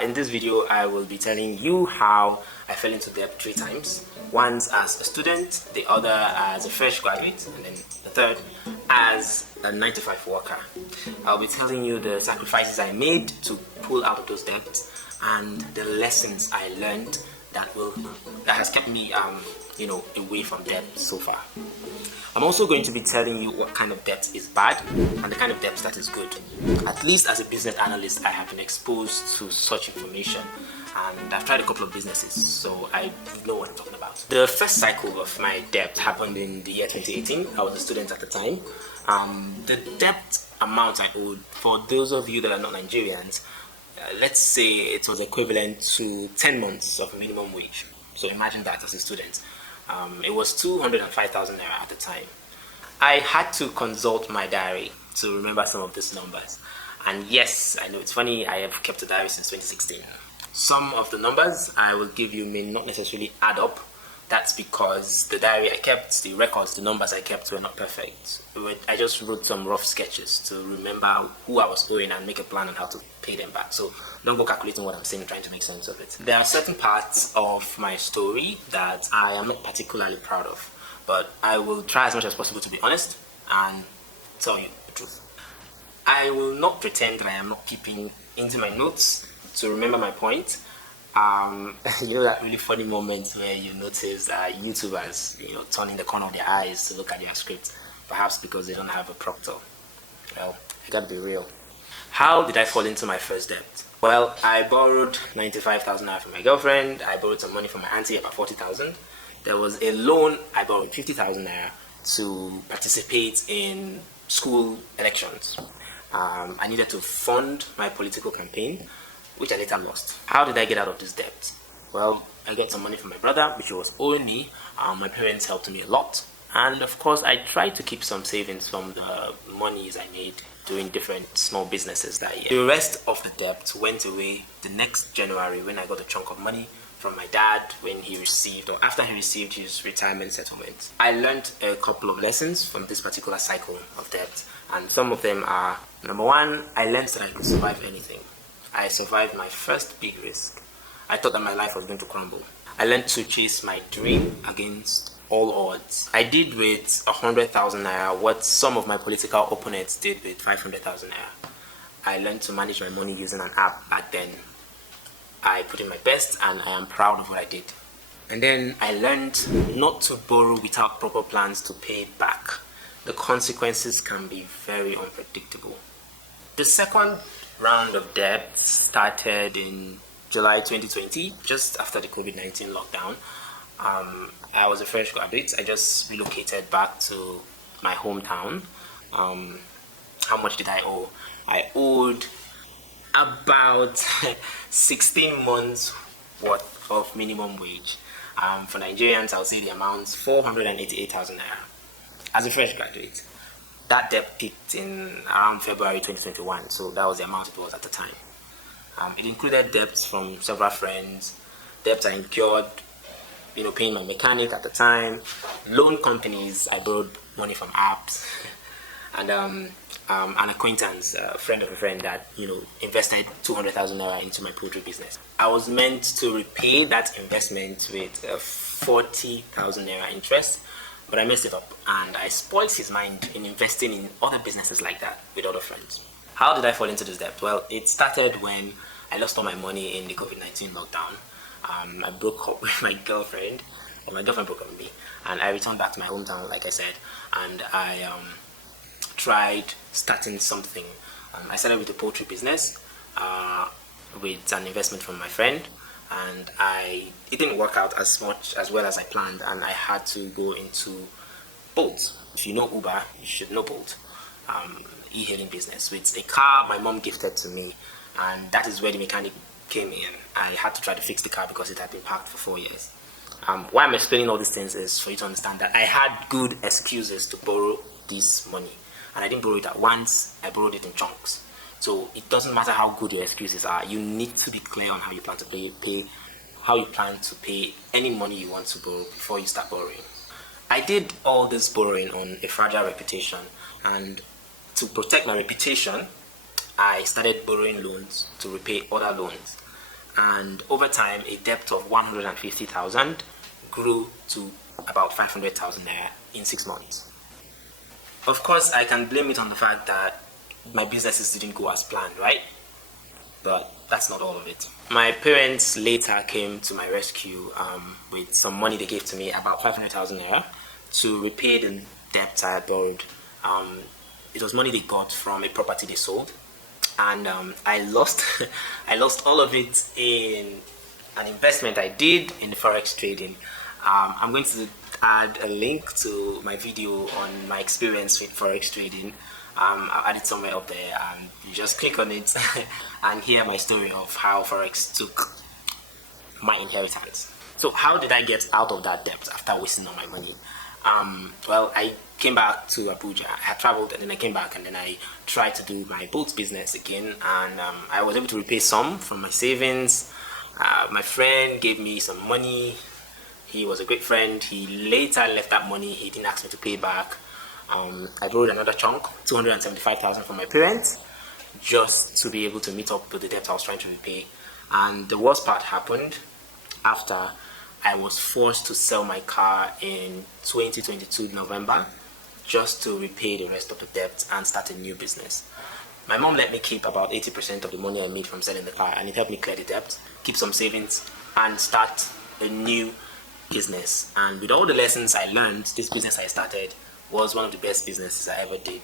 In this video, I will be telling you how I fell into debt 3 times. Once as a student, the other as a fresh graduate, and then the third as a 9-to-5 worker. I'll be telling you the sacrifices I made to pull out of those debts and the lessons I learned that has kept me away from debt so far. I'm also going to be telling you what kind of debt is bad and the kind of debt that is good. At least as a business analyst, I have been exposed to such information, and I've tried a couple of businesses, so I know what I'm talking about. The first cycle of my debt happened in the year 2018. I was a student at the time. The debt amount I owed, for those of you that are not Nigerians, let's say it was equivalent to 10 months of minimum wage. So imagine that as a student. It was 205,000 naira at the time. I had to consult my diary to remember some of these numbers. And yes, I know it's funny, I have kept a diary since 2016. Some of the numbers I will give you may not necessarily add up. That's because the diary I kept, the records, the numbers I kept were not perfect. I just wrote some rough sketches to remember who I was owing and make a plan on how to pay them back. So don't go calculating what I'm saying, trying to make sense of it. There are certain parts of my story that I am not particularly proud of, but I will try as much as possible to be honest and tell you the truth. I will not pretend that I am not peeping into my notes to remember my point. You know that really funny moment where you notice YouTubers, turning the corner of their eyes to look at their script, perhaps because they don't have a proctor. Well, I gotta be real. How did I fall into my first debt? Well, I borrowed 95,000 naira from my girlfriend. I borrowed some money from my auntie, about 40,000. There was a loan. I borrowed 50,000 naira to participate in school elections. I needed to fund my political campaign, which I later lost. How did I get out of this debt? Well, I got some money from my brother, which was owing me. My parents helped me a lot. And of course, I tried to keep some savings from the monies I made doing different small businesses that year. The rest of the debt went away the next January when I got a chunk of money from my dad after he received his retirement settlement. I learned a couple of lessons from this particular cycle of debt, and some of them are: number one, I learned that I could survive anything. I survived my first big risk. I thought that my life was going to crumble. I learned to chase my dream against all odds. I did with 100,000 naira what some of my political opponents did with 500,000 naira. I learned to manage my money using an app back then. I put in my best and I am proud of what I did. And then I learned not to borrow without proper plans to pay it back. The consequences can be very unpredictable. The second round of debt started in July 2020, just after the COVID-19 lockdown. I was a fresh graduate. I just relocated back to my hometown. How much did I owe? I owed about 16 months worth of minimum wage. For Nigerians, I would say the amount 488,000 naira. As a fresh graduate, that debt peaked in around February 2021, so that was the amount it was at the time. It included debts from several friends, debts I incurred, paying my mechanic at the time, loan companies, I borrowed money from apps, and an acquaintance, a friend of a friend that, invested 200,000 naira into my poultry business. I was meant to repay that investment with 40,000 naira interest, but I messed it up and I spoiled his mind in investing in other businesses like that with other friends. How did I fall into this debt? Well, it started when I lost all my money in the COVID-19 lockdown. I broke up with my girlfriend, or my girlfriend broke up with me, and I returned back to my hometown, like I said, and I tried starting something. I started with a poultry business with an investment from my friend, and it didn't work out as well as I planned, and I had to go into Bolt. If you know Uber, you should know Bolt. E-hailing business with a car my mom gifted to me, and that is where the mechanic came in. I had to try to fix the car because it had been parked for 4 years. Why I'm explaining all these things is for you to understand that I had good excuses to borrow this money, and I didn't borrow it at once. I borrowed it in chunks. So it doesn't matter how good your excuses are. You need to be clear on how you plan to pay any money you want to borrow before you start borrowing. I did all this borrowing on a fragile reputation, and to protect my reputation, I started borrowing loans to repay other loans. and over time a debt of 150,000 grew to about 500,000 naira in 6 months. Of course, I can blame it on the fact that my businesses didn't go as planned, right? But that's not all of it. My parents later came to my rescue with some money they gave to me, about 500,000 naira, to repay the debt I had borrowed. It was money they got from a property they sold, and I lost I lost all of it in an investment I did in forex trading. I'm going to add a link to my video on my experience with forex trading. I'll add it somewhere up there, and you just click on it and hear my story of how forex took my inheritance. So how did I get out of that debt after wasting all my money? Well, I came back to Abuja. I had traveled and then I came back, and then I tried to do my boat business again, and I was able to repay some from my savings. My friend gave me some money. He was a great friend. He later left that money. He didn't ask me to pay back. I borrowed another chunk, 275,000 from my parents, just to be able to meet up with the debt I was trying to repay. And the worst part happened after I was forced to sell my car in 2022 November just to repay the rest of the debt and start a new business. My mom let me keep about 80% of the money I made from selling the car, and it helped me clear the debt, keep some savings, and start a new business. And with all the lessons I learned, this business I started was one of the best businesses I ever did.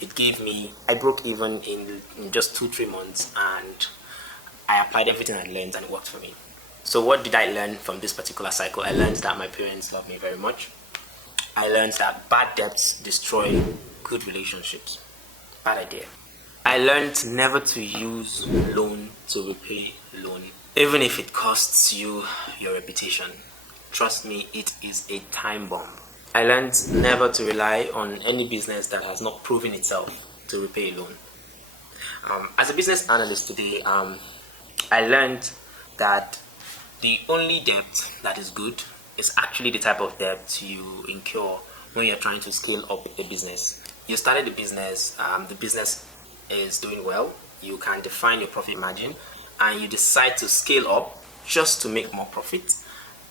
It gave me, I broke even in just 2-3 months, and I applied everything I learned and it worked for me. So what did I learn from this particular cycle? I learned that my parents love me very much. I learned that bad debts destroy good relationships. Bad idea. I learned never to use loan to repay loan, even if it costs you your reputation. Trust me, it is a time bomb. I learned never to rely on any business that has not proven itself to repay a loan. As a business analyst today, I learned that the only debt that is good is actually the type of debt you incur when you're trying to scale up a business. You started the business is doing well, you can define your profit margin, and you decide to scale up just to make more profit.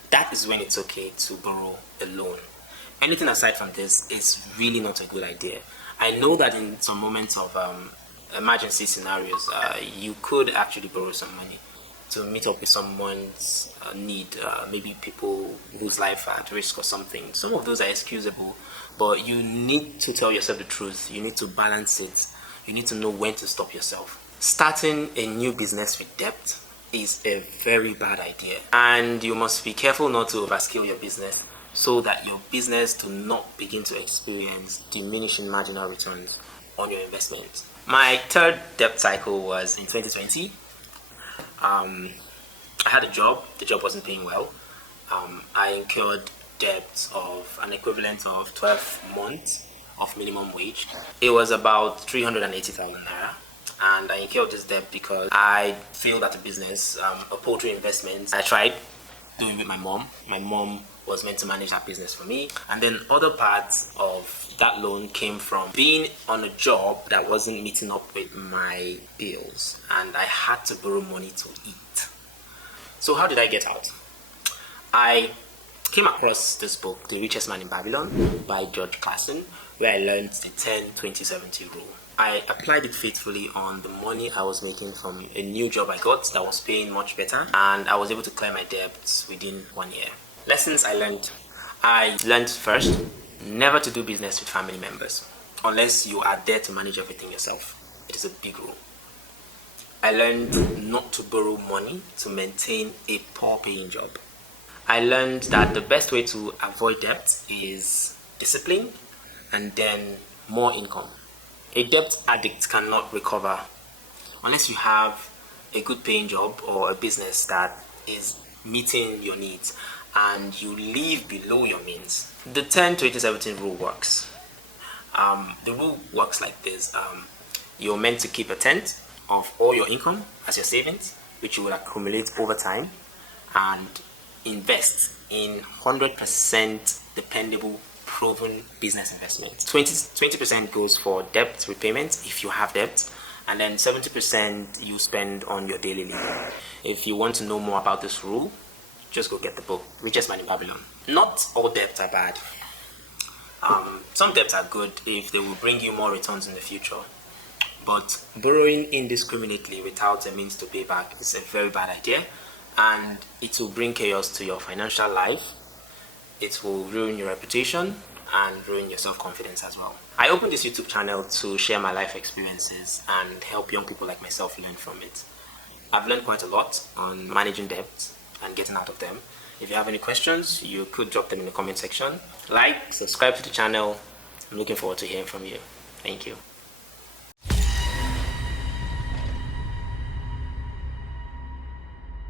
That is when it's okay to borrow a loan. Anything aside from this is really not a good idea. I know that in some moments of emergency scenarios, you could actually borrow some money to meet up with someone's need, maybe people whose life are at risk or something. Some of those are excusable, but you need to tell yourself the truth. You need to balance it. You need to know when to stop yourself. Starting a new business with debt is a very bad idea, and you must be careful not to overscale your business so that your business do not begin to experience diminishing marginal returns on your investment. My third debt cycle was in 2020. I had a job. The job wasn't paying well. I incurred debt of an equivalent of 12 months of minimum wage. It was about 380,000 naira. And I incurred this debt because I failed at a business, a poultry investment. I tried doing it with my mom. My mom was meant to manage that business for me. And then other parts of that loan came from being on a job that wasn't meeting up with my bills. And I had to borrow money to eat. So how did I get out? I came across this book, The Richest Man in Babylon by George Clason, where I learned the 10-20-70 rule. I applied it faithfully on the money I was making from a new job I got that was paying much better, and I was able to clear my debts within 1 year. Lessons I learned. I learned first, never to do business with family members unless you are there to manage everything yourself. It is a big rule. I learned not to borrow money to maintain a poor paying job. I learned that the best way to avoid debt is discipline and then more income. A debt addict cannot recover unless you have a good paying job or a business that is meeting your needs and you live below your means. The 10-20-17 rule works. The rule works like this. You're meant to keep a tenth of all your income as your savings, which you will accumulate over time, and invest in 100% dependable proven business investment. 20% goes for debt repayment if you have debt, and then 70% you spend on your daily living. If you want to know more about this rule, just go get the book, Richest Man in Babylon. Not all debts are bad. Some debts are good if they will bring you more returns in the future. But borrowing indiscriminately without a means to pay back is a very bad idea, and it will bring chaos to your financial life. It will ruin your reputation and ruin your self-confidence as well. I opened this YouTube channel to share my life experiences and help young people like myself learn from it. I've learned quite a lot on managing debts and getting out of them. If you have any questions, you could drop them in the comment section. Like, subscribe to the channel. I'm looking forward to hearing from you. Thank you.